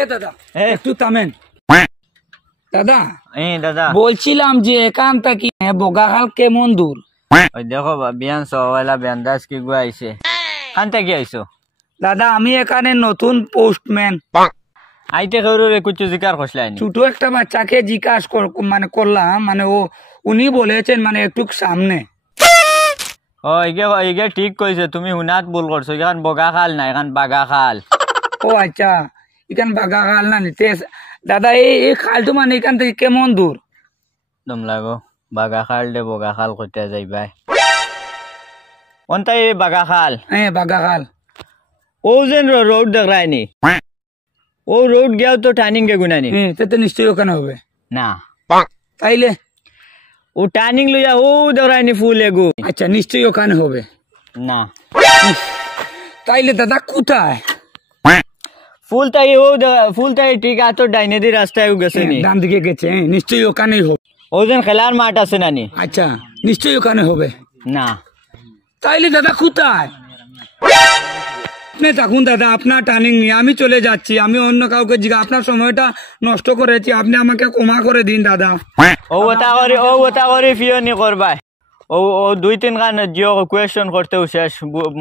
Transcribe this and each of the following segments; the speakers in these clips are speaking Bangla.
এ দাদা একটু থামেন দাদা। দাদা বলছিলাম যে এখান থেকে বগাখাল কেমন দূর? ওই দেখো বিয়ান সওয়ালা বিয়ানদাস কি গো আইছে খান থেকে আইছো দাদা আমি এখানে নতুন পোস্টম্যান। আইতে করুরে কিছু জিকার খসলাই ছোট একটা বাচ্চাকে জিজ্ঞাসা করলাম, মানে উনি বলেছেন মানে একটু সামনে। ও ইগে ঠিক কইছে, তুমি হুনাত ভুল করছো, এখান বগাখাল না এখান বাগাখাল। ও আচ্ছা এখান বাগাখাল না নিতে দাদা। এই খালটো মানে এখান থেকে কেমন দূর? দম লাগো বাগাখাল দে বগাখাল কইতে যাইবাই অন্তাই বাগাখাল। হ্যাঁ বাগাখাল। ও যেন রোড দেখায়নি, ও রোড গিয়াও তো টার্নিং কে গুনানি। তো নিশ্চয়ই ওখানে হবে না তাইলে ও টার্নিং লইয়া ও দেখায়নি ফুল এগু। আচ্ছা নিশ্চয়ই ওখানে হবে না তাইলে দাদা কোথায়? ফুলতাই ঠিক আছে তো ডাইনে দি রাস্তায় গেছে নি, ডান দিকে গেছে। নিশ্চয়ই ওখানেই হবে। ও যেন খেলার মাঠ আছে নানি। আচ্ছা নিশ্চয়ই ওখানে হবে। না তাইলে দাদা কোথায়? আপনি থাকুন দাদা, আপনার টার্নিং নিয়ে আমি চলে যাচ্ছি। আমি অন্য কাউকে আপনার সময়টা নষ্ট করেছি, আপনি আমাকে ক্ষমা করে দিন দাদা। ও ওটা করে ফিওনি করবাই। ও 2-3 গান জিও কোয়েশ্চন করতে শেষ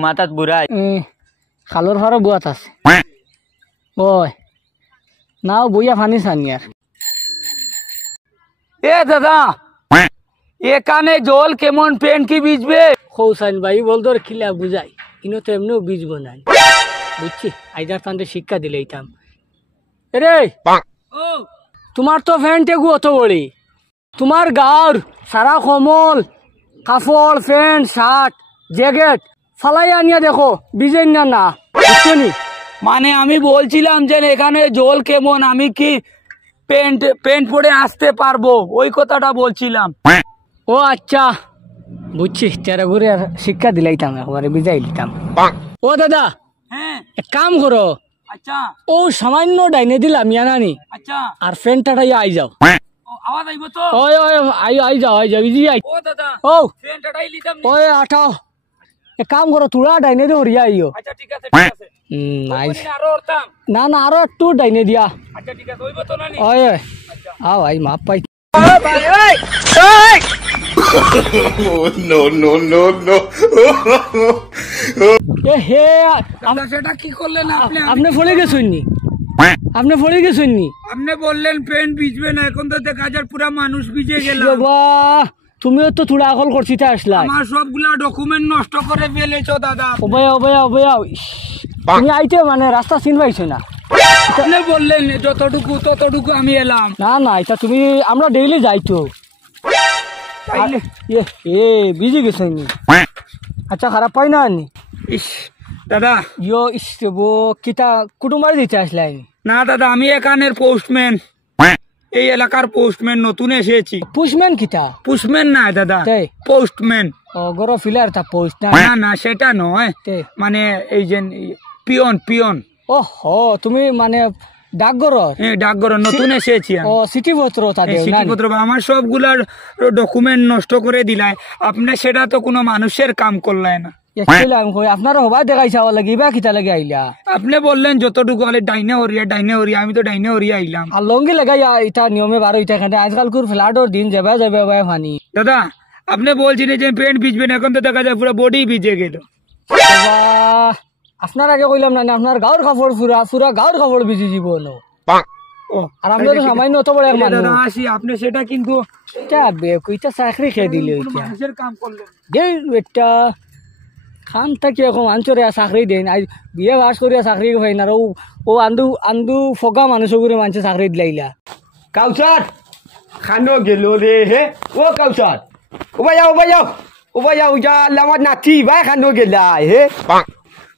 মাথাত বুড়াই। খালর ফারো বুয়াত আছে ওই নাও বইয়া ফানি সানি আর। এ দাদা এখানে জল কেমন পেন কি ভিজবে? খৌসাইন ভাই বল তোর খিলা বুঝাই কিন্তু তো এমনিও বীজব নাই বুঝছি। আইজার তান্তে শিক্ষা দিলে এইতাম রে। তোমার তো ফ্যান্ট এগু অত বড়ি, তোমার গাঁর সারা কমল কাপড় প্যান্ট শার্ট জ্যাকেট ফালাই আনিয়া দেখো বিজেন না না বুঝছো নি? মানে আমি বলছিলাম যে এখানে জল কেমন, আমি কি প্যান্ট পরে আসতে পারবো, ওই কথাটা বলছিলাম। ও আচ্ছা বুঝছি, তেরা ঘুরে আর শিক্ষা দিলাইতাম একবারে বিজাই দিতাম। ও দাদা হ্যাঁ এক কাম করো, আচ্ছা ও সামান্য ডাইনে দিলাম ইয়ানানি আচ্ছা আর ফ্যানটা আই যাও। আওয়াজ আইব তো? ওই ওই আই যাও ইজি আই। ও দাদা ও ফ্যানটাই লিতাম। ওই আঠাও এক কাম করো তুলা ডাইনে দিয়ে হরিয়া আইও। আচ্ছা ঠিক আছে ঠিক আছে। নাইস। আরো অর্থাম না না আরো একটু ডাইনে দিয়া। আচ্ছা ঠিক আছে হইব তো নানি? ওই ওই আও আই মাপ পাই। No, no, no, no. এ হে দাদা সেটা কি করলেন আপনি? আপনি ফলে গেছেন নি? আপনি ফলে গেছেন নি? আপনি বললেন পেন ভিজবে না, এখন তো দেখা যায় পুরা মানুষ ভিজে গেল। বাবা তুমিও তো থোড়া আকল করছি তা আসলা। আমার সবগুলা ডকুমেন্ট নষ্ট করে ফেলেছো দাদা। ওবায়া তুমি আইতে মানে রাস্তা চিন পাইছো না? আপনি বললেন যতটুকু ততটুকু আমি এলাম। না না এটা তুমি আমরা ডেইলি যাইতো এ বিজি গেছে নি। আচ্ছা খারাপ পাই না নি? ইস দাদা ইয়ো ইস বো কিতা কুটুমার দিতে আসলাই? না দাদা আমি এখানের পোস্টম্যান, এই এলাকার পোস্টম্যান, নতুন এসেছি। পুষম্যান কিতা? পুষম্যান না দাদা, তাই? পোস্টম্যান। ও গরো ফিলার তা পোস্ট না? না না সেটা নয়, তে? মানে এই যে পিয়ন। ও হো তুমি মানে ডাকঘর? হ্যাঁ ডাকঘর নতুন এসেছি আমি। ও চিঠিপত্র তাদের না? চিঠিপত্র আমার সবগুলার ডকুমেন্ট নষ্ট করে দিলাই আপনি, সেটা তো কোনো মানুষের কাম করলাই না। আপনারা হবাই দেখাইছা লাগি বা কিতা লাগে আইলা? আপনি বললেন যতটুকু হলে ডাইনে হরিয়া, আমি তো ডাইনে হরিয়া আইলাম। আর লঙ্গি লাগাই এটা নিয়মে বারো ইটা খানে আজকাল কুর ফ্লাডর দিন যাবে ফানি। দাদা আপনি বলছিলেন যে পেন্ট ভিজবেন, এখন তো দেখা যায় পুরো বডি ভিজে গেল। আপনার আগে কইলাম না আপনার গাঁর কাপড় পুরা গাঁর কাপড় ভিজি যাব না। আর আমরা তো সামান্য অত বড় মানুষ। আসি আপনি সেটা কিন্তু কইটা চাকরি খেয়ে দিলে মানুষের কাম করলেন। এটা খান থাকি এখন আনচরে চাকরি দেন বিয়ে বাস করিয়া চাকরি হয় না। ও আন্দু ফগা মানুষ করে মানুষ চাকরি দিলাইলা। কাউসার খানো গেল রে হে। ও কাউসার উবাইয়া আমার নাতি ভাই খানো গেলা হে।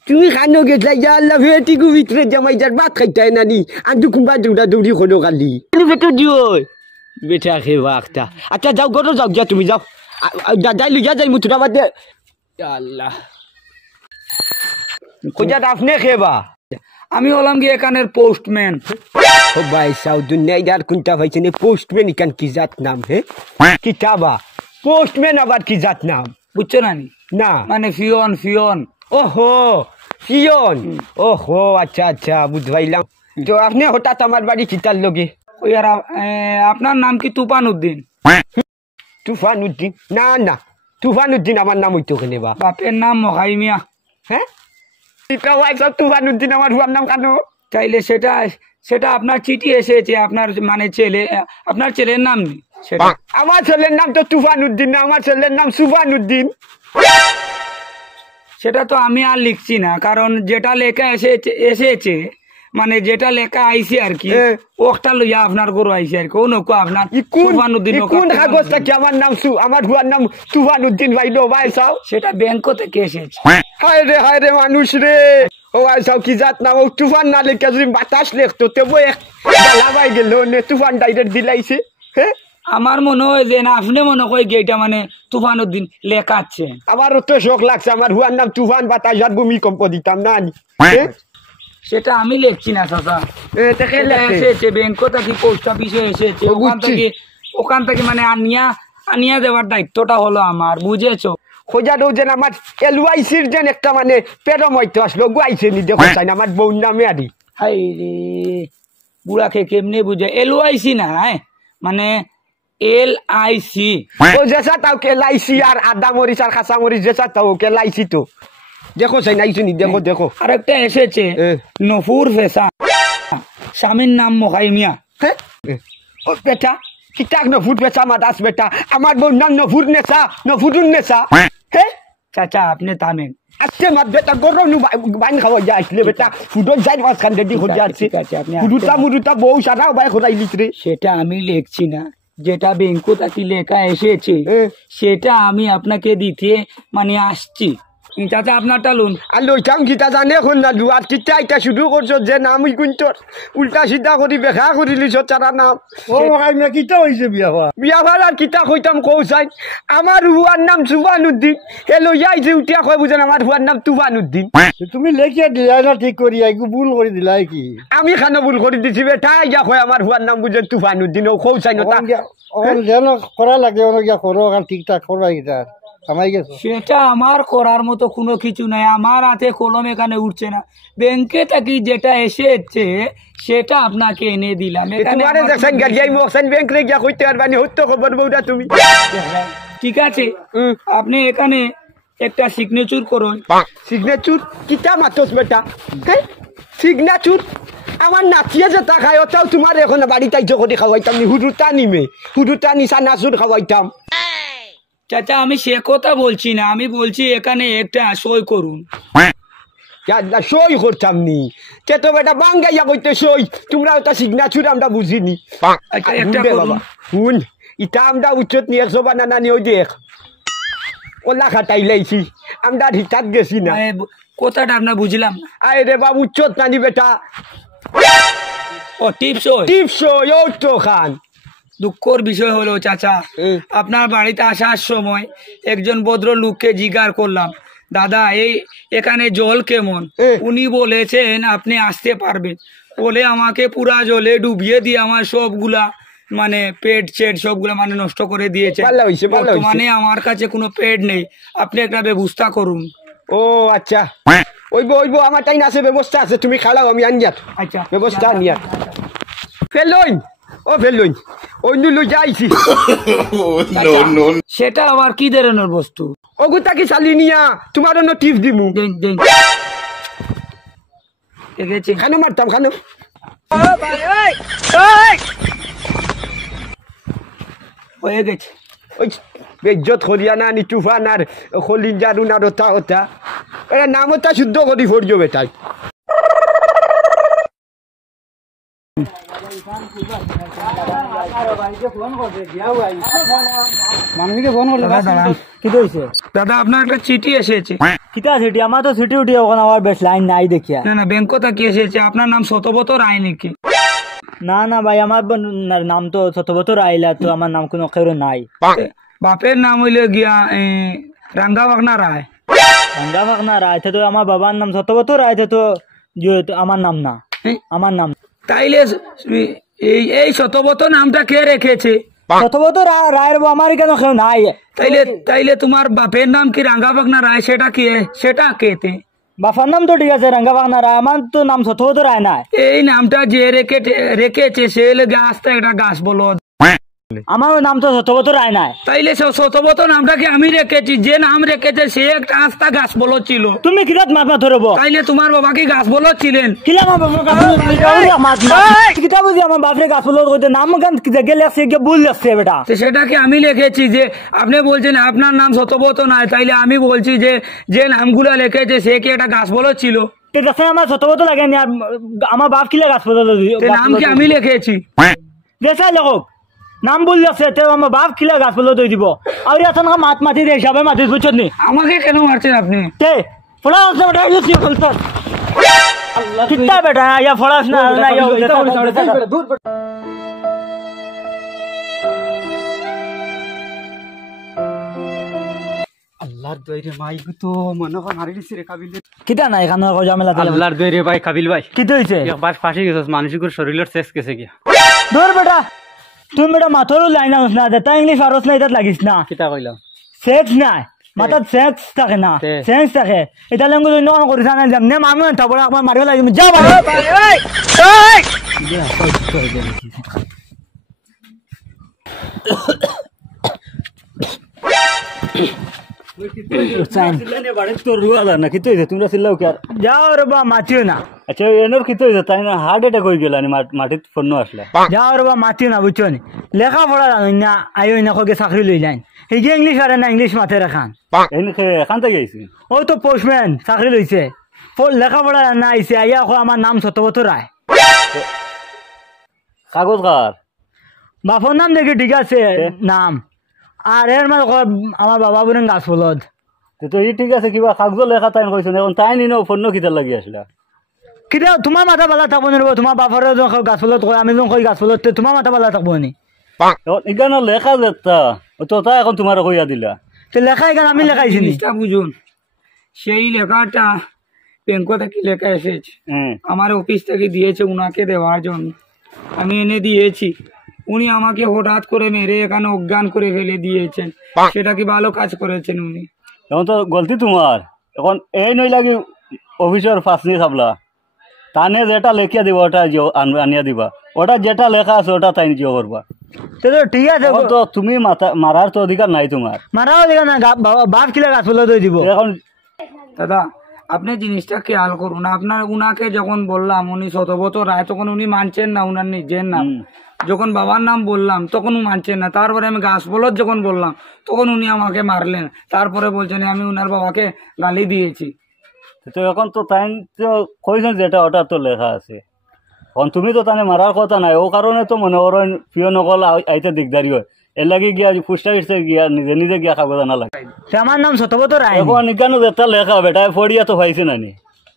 তুমি খানো গেছলা ইয়াল্লা ভেটিকু ভিতরে জামাই যার ভাত খাইতাই নানি আন্দু কুম্বা দৌড়ি হলো কালি ভেতর দিও বেটা খেবা একটা। আচ্ছা যাও গরো যাও যা তুমি যাও যাই লুইয়া যাই মুতুরা বাদ দে আল্লাহ কইয়া আপনি খেবা। আমি হলাম কি এখানের পোস্টম্যান। ও ভাই সাউ দুনিয়া ইয়ার কোনটা ভাইছে নে পোস্টম্যান ইকান কি জাত নাম হে কিতাবা পোস্টম্যান আবার কি জাত নাম বুঝছো নানি? না মানে ফিয়ন। ওহো পিয়ন। ওহো আচ্ছা বুঝবাইলাম। তো আপনি হঠাৎ আমার বাড়ি কিতার লগে? ওই আর আপনার নাম কি তুফান উদ্দিন? তুফান উদ্দিন? না না, তুফান উদ্দিন আমার নাম হইতো কেনে বা? বাপের নাম মহাই মিয়া। হ্যাঁ, তুফান উদ্দিন আমার হুয়ার নাম কেন? তাইলে সেটা সেটা আপনার চিঠি এসেছে, আপনার মানে ছেলে, আপনার ছেলের নাম নেই সেটা। আমার ছেলের নাম তো তুফান উদ্দিন না, আমার ছেলের নাম সুফান উদ্দিন। সেটা তো আমি আর লিখছি না, কারণ যেটা লেখা এসেছে মানে যেটা লেখা আইছে আর কি, ওটা লইয়া আপনার গরু আইছে আর কি। ও নকো আপনার তুফান উদ্দিন, কোন কাগজটা কি আমার নাম আমার হুয়ার নাম তুফান উদ্দিন ভাই লো ভাই সাও? সেটা ব্যাংক থেকে এসেছে। হায় রে মানুষ রে। ও ভাই সাও কি জাত নাম? ও তুফান না লেখা যদি বাতাস লেখতো তেবো এক লাভাই গেল নে, তুফান ডাইরেক্ট দিলাইছে। হ্যাঁ, আমার মনে হয় যে না, আপনি মনে হয় এটা মানে তুফান উদ্দিন লেখাচ্ছে। আমারও তো শখ লাগছে, আমার হুয়ার নাম তুফান বাতাস আর ভূমিকম্প দিতাম না নি। সেটা আমি লিখছি না চাচা, এসেছে ব্যাংক থেকে, পোস্ট অফিসে এসেছে, ওখান থেকে মানে আনিয়া দেওয়ার দায়িত্বটা হলো আমার, বুঝেছো? খোঁজারও যেন আমার এলওয়াইসির যেন একটা মানে পেরময়তো আসলো গুয়াইছে নি, দেখো চাই না আমার বউর নামে আদি। হাই রে, বুড়াকে কেমনে বুঝে? LIC না, মানে LIC। ও যেসা তাও কেলাইছি আর আদা মরিচ আর কাঁচা মরিচ যেসা তাও কেলাইছি তো, দেখো চাই নাই শুনি, দেখো দেখো। আরেকটা এসেছে নফুর ফেসা, স্বামীর নাম মহাই মিয়া। হ্যাঁ, ও বেটা কিতাক নফুর পেছা মাদাস বেটা, আমার বউর নাম নফুর নেশা, নফুরুন নেশা। হ্যাঁ চাচা আপনি থামেন। আজকে মাত বেটা গরম বাইন খাওয়া যায় আসলে বেটা ফুডর যাই মাছ খান রেডি হয়ে যাচ্ছে। ঠিক আছে, আপনি ফুডুটা মুডুটা বউ সারাও বাই খোরাই লিখরে। সেটা আমি লিখছি না, যেটা ব্যাংক থেকে লেখা এসেছে সেটা আমি আপনাকে দিতে মানে আসছি। চাচা আপনারটা লুন। আর লইতাম কিতা জানে এখন না লু, আর কিতা এটা শুরু করছো যে নাম ওই কুন্তর উল্টা সিধা করি বেখা করি লিছ তারা নাম। ও না কিতা হইছে বিয়া হওয়া? বিয়া ভাড় আর কিতা কইতাম কৌসাই, আমার হুয়ার নাম সুফান উদ্দিন, হে লইয়াই যে উঠিয়া কয় বুঝেন আমার হুয়ার নাম তুফান উদ্দিন। তুমি লেখিয়া দিলাই না ঠিক করিয়া, একটু ভুল করে দিলাই কি? আমি খানো ভুল করে দিছি বেটা, ইয়া কয় আমার হুয়ার নাম বুঝেন তুফান উদ্দিন, ও কৌসাই নতা যেন করা লাগে অনেক গিয়া করো, ঠিকঠাক করবা গিটা কামাই গেছো। সেটা আমার করার মতো কোনো কিছু নাই, আমার হাতে কলম এখানে উঠছে না। ব্যাংকে থেকে যেটা এসেছে সেটা আপনাকে এনে দিলাম। তোমারে দেখছেন গাড়িয়াই মোকছেন ব্যাংক রে গিয়া কইতে পারবানি, হত্য খবর বউটা তুমি। ঠিক আছে, আপনি এখানে একটা সিগনেচার করুন। সিগনেচার কিতা মাতস বেটা? হ্যাঁ, সিগনেচার আমার নাচিয়ে যে তা খাই ওটাও তোমার এখন বাড়িতে জগতে খাওয়াইতাম নি, হুডুটা নিমে হুডুটা নিশা নাচুর খাওয়াইতাম। চাচা আমি সে কথা বলছি না, আমি বলছি এখানে একটা সই করুন। সই করতাম নি কে তো বেটা বাঙ্গাইয়া কইতে সই, তোমরা ওটা সিগনেচার আমরা বুঝিনি। আচ্ছা একটা করুন। শুন, ইটা আমরা উচ্চত নিয়ে 100 বানানা নিয়ে দেখ ওলা খাটাই লাইছি, আমরা হিতাত গেছি না। কথাটা আপনার বুঝলাম না। আয় রে বাবু উচ্চত নানি বেটা, ও টিপস টিপস ও তো খান। দুঃখর বিষয় হলো চাচা, আপনার বাড়িতে আসার সময় একজন ভদ্র লোককে জিজ্ঞাসা করলাম, দাদা এখানে জল কেমন? উনি বলেছেন আপনি আসতে পারবেন বলে আমাকে পুরা জলে ডুবিয়ে দিয়ে আমার সবগুলা মানে পেট চেট সবগুলা মানে নষ্ট করে দিয়েছে। বর্তমানে আমার কাছে কোনো পেট নেই, আপনি একটা ব্যবস্থা করুন। ও আচ্ছা, ওইব আমার টাইম আছে, ব্যবস্থা আছে, তুমি খালাও আমি আনজাত। আচ্ছা ব্যবস্থা নিয়া ফেলইন, ও ফেলইন ওই লই যাইছি। সেটা আবার কি ধরনের বস্তু? ওগুতা কি চালি নিয়া তোমার অন্য টিপ দিমু। খানো মারতাম খানো। হয়ে গেছে ওই বেজ্জত করিয়া না নি তুফান আর খলিন জারুন আর ওটা ওটা এটা নাম ওটা শুদ্ধ করি ফরিও বেটাই। দাদা আপনার একটা চিঠি এসেছে। কিতা সিটি? আমার তো সিটি উঠি ওখানে আমার বেশ লাইন নাই দেখিয়া। না ব্যাংক থেকে এসেছে, আপনার নাম শতবত রায় নাকি? না ভাই, আমার নাম তো শতবত রাইলা, তো আমার নাম কোনো কেউ নাই। বাপের নাম হইলে গিয়া রাঙ্গা বাগনা রায়। রাঙ্গা বাগনা রায় তো আমার বাবার নাম শতবত রায়, তো আমার নাম না, আমার নাম। তাইলে এই শতবত নামটা কে রেখেছে? শতবত রায়ের আমার কেন কেউ নাই। তাইলে তোমার বাপের নাম কি রাঙ্গা বাগনা রায়, সেটা কে? সেটা কেতে বাফার নাম তো ঠিক আছে রাঙ্গা বাগনা রায়, আমার তো নাম সত্যবত রায় নাই। এই নামটা যে রেখেছে সে লেগে আস্তে একটা গাছ বলো। আমার নাম তো সত্যবত রায় নাই। তাইলে শতবত নামটাকে আমি রেখেছি, যে নাম রেখেছে সে একটা আস্তা গাছ বলো ছিল। তুমি কিরাত মাত মাত ধরব তাইলে তোমার বাবা কি গাছ বলো ছিলেন? কিলা আমার বাপরে কিতা বুঝি আমার বাপরে গাছ বলদ কইতে নাম গান গেলে সে গিয়ে ভুল যাচ্ছে বেটা। তো সেটাকে আমি লিখেছি যে আপনি বলছেন আপনার নাম শতবত নয়, তাইলে আমি বলছি যে যে নামগুলো লিখেছে সে কি একটা গাছ বলো ছিল? তো দেখে আমার সত্যবত লাগেনি, আর আমার বাপ কিলা গাছ বলদ নাম কি আমি লিখেছি? দেশাই লেখক নাম বল যাচ্ছে, তো আমার বাপ কিলা গাছ বলদ দিব। আর এখন মাত মাতি দিয়ে হিসাবে মাতি বুঝছো নি? আমাকে কেন মারছেন আপনি? তে ফোড়া হচ্ছে বেটা ইউসি বলতো কিতা বেটা ইয়া ফোড়াস না না ইয়া আল্লাহর দইরে মাই তো মনে হয় মারি দিছে রে কাবিল। কিতা নাই এখানে ঝামেলা আল্লাহর দইরে ভাই কাবিল ভাই, কি হইছে? একবার ফাঁসি গেছস, মানসিকের শরীরের শেষ গেছে গিয়া। ধর বেটা তুমি বেটা মাথারও লাইন আস না, যেটা ইংলিশ পারস না এটা লাগিস না। কিতা কইলাম? সেক্স নাই মাথার সেক্স থাকে না, সেন্স থাকে। এটা ল্যাঙ্গুয়েজ অন্য করিস না, যেমনি মানুষ তারপরে আপনার মারিব লাগবে। যা যাও রে বা মাতিও না। আচ্ছা এনোর কি তো তাই না হার্ট অ্যাটাক হয়ে গেল মাটিত ফোন আসলে। যাও রে বা মাতিও না বুঝছো নি? লেখাপড়া জানো না, আইও না কগে চাকরি লই যান। এই যে ইংলিশ পারে না, ইংলিশ মাথে রাখান। এখান থেকে গেছি ও তো পোস্টম্যান চাকরি লইছে, লেখাপড়া না আইছে আইয়া আমার নাম সত্যবত রায়। কাগজ কার বাপর নাম দেখি ঠিক আছে নাম, আর এর মানে আমার বাবা বোনের গাছ ফলদ। তো এই ঠিক আছে, কিবা কাগজ লেখা তাই কইছেন, এখন তাই নিনো ফোন কিতার লাগি আসলে। কিন্তু তোমার মাথা বালা থাকবো নি, তোমার বাপরে গাছ ফলত কয়, আমি যখন কই গাছ ফলত, তোমার মাথা বালা থাকবো নি? এখানে লেখা যেতা তো তাই এখন তোমার কইয়া দিলা। তো লেখা এখানে আমি লেখাইছি নি। জিনিসটা বুঝুন, সেই লেখাটা ব্যাংক থেকে লেখা এসেছে, আমার অফিস থেকে দিয়েছে উনাকে দেওয়ার জন্য। আমি এনে দিয়েছি, উনি আমাকে হঠাৎ করে মেরে এখানে অজ্ঞান করে ফেলে দিয়েছেন। সেটা কি ভালো কাজ করেছেন উনি? এখন তো গলতি তোমার। এখন এই নই লাগি অফিসের ফাঁস নিয়ে খাবলা, তানে যেটা লেখিয়া দিব ওটা আনিয়া দিবা, ওটা যেটা লেখা আছে ওটা তাই জিও করবা। তো ঠিক আছে, তো তুমি মারার তো অধিকার নাই তোমার। মারাও দেখা না, বাপ কিলা গাছ ফলত দিব। এখন দাদা আপনি জিনিসটা খেয়াল করুন, আপনার উনাকে যখন বললাম উনি শতবত রায়, তখন উনি মানছেন না উনার নিজের নাম। যখন বাবার নাম বললাম তখন উনি মানছেন না। তারপরে আমি গাছ বলদ যখন বললাম তখন উনি আমাকে মারলেন। তারপরে বলছেন আমি উনার বাবাকে গালি দিয়েছি। তো এখন তো তাই তো কইছেন যেটা ওটা তো লেখা আছে। এখন তুমি তো তানে মারার কথা নাই, ও কারণে তো মনে করেন প্রিয় নকল আইতে দিকদারি হয়। এর লাগি গিয়া ফুস্টা গিয়া নিজে নিজে গিয়া খাবো না লাগে। আমার নাম সত্যবত রায়। এখন কেন যেটা লেখা বেটা ফড়িয়া তো পাইছে নানি,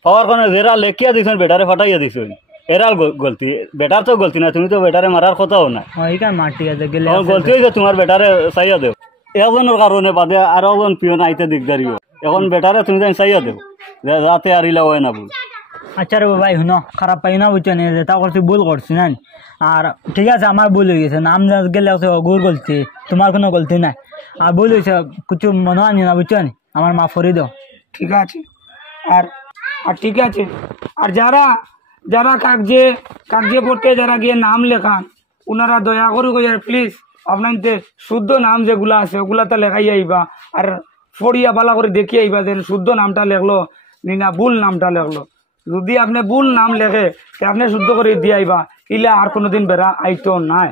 পাওয়ার কারণে যেরা লেখিয়া দিছেন বেটারে ফাটাইয়া দিছেন, এরার গলতি। বেটার তো গলতি না, তুমি তো বেটারে মারার কথাও না। মাটি আছে গেলে গলতি হয়েছে তোমার, বেটারে চাইয়া দেও। একজনের কারণে বাদে আর একজন পিয়ন আইতে দিকদারি হয়। এখন বেটারে তুমি তাই চাইয়া দেও যাতে আর ইলা হয় না ভুল। আচ্ছা রে ভাই শুনো, খারাপ পাই না বুঝছো নি, যেটা করছি ভুল করছি না। আর ঠিক আছে আমার ভুল হয়ে গেছে, নাম গেলে গুর গলতি, তোমার কোনো গলতি নাই। আর ভুল হয়েছে কিছু মনে আনি না বুঝছো নি, আমার মাফ করে দাও। ঠিক আছে, আর আর ঠিক আছে। আর যারা যারা কাগজে পড়তে যারা গিয়ে নাম লেখান, ওনারা দয়া করে প্লিজ আপনাদের শুদ্ধ নাম যেগুলো আছে ওগুলা তো লেখাই আইবা, আর ফড়িয়া পালা করে দেখিয়ে আইবা যে শুদ্ধ নামটা লেখলো না ভুল নামটা লেখলো। যদি আপনি ভুল নাম লেখে আপনি শুদ্ধ করে দিয়ে আইবা, ইলে আর কোনোদিন বেড়া আইতো নাই।